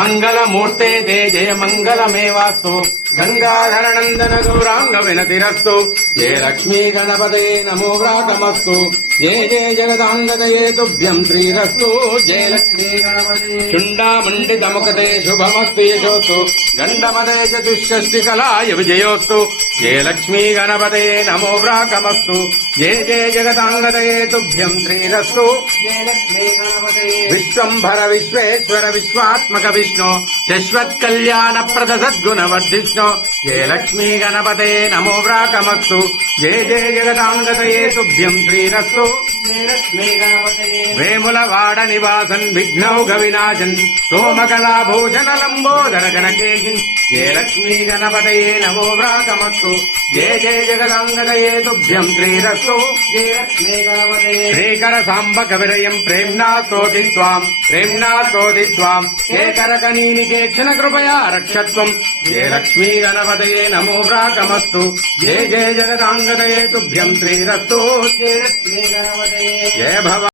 మంగళమూర్తే దే జయ మంగళమేవాస్తు. గంగాధరనందన గౌరాంగ వినతిరస్తు జయ లక్ష్మీ గణపతే నమో వ్రాతమస్తు. జయ జయ జగదాంగదయే తుభ్యం శ్రీరస్తు. జయ లక్ష్మీ గణపతి. చుండామండితముఖతే శుభమస్తు యశోస్తు. గండమదే చతుష్షష్టి కళాయ విజయోస్తు. జయ లక్ష్మీ గణపతే నమో వ్రాకమస్తు జయ జయ జగదాంగదయే తుభ్యం శ్రీరస్తు. జయ లక్ష్మీ గణపతే. విశ్వంభర విశ్వేశ్వర విశ్వాత్మక విష్ణు. శశ్వత్ కళ్యాణ ప్రద సద్గుణ వర్ధిష్ణు జయ జయ జయ జగదాంగతయే తుభ్యం వేముల వాడ నివాసన్ విఘ్నౌఘ వినాశన్ సోమకళాభూషణ లంబోదర గణకేగిన్ జయ లక్ష్మీ గణపతయే నమో వ్రాకమస్తు జయ జయ జగదాంగతయే తుభ్యం గణపతే శ్రీకర సాంబ కవిరయం ప్రేమ్నా స్తోతి త్వాం. ప్రేమ్నా స్తోతి త్వాం. ఏకరకనీనికేక్షణ కృపయా రక్షత్వం. జయ లక్ష్మీ గణపతయే నమో ప్రాకమస్తు. జయ జయ జగదాంగతయే తుభ్యం శ్రీరస్తు. జయ లక్ష్మీ గణపతయే. జయ భవ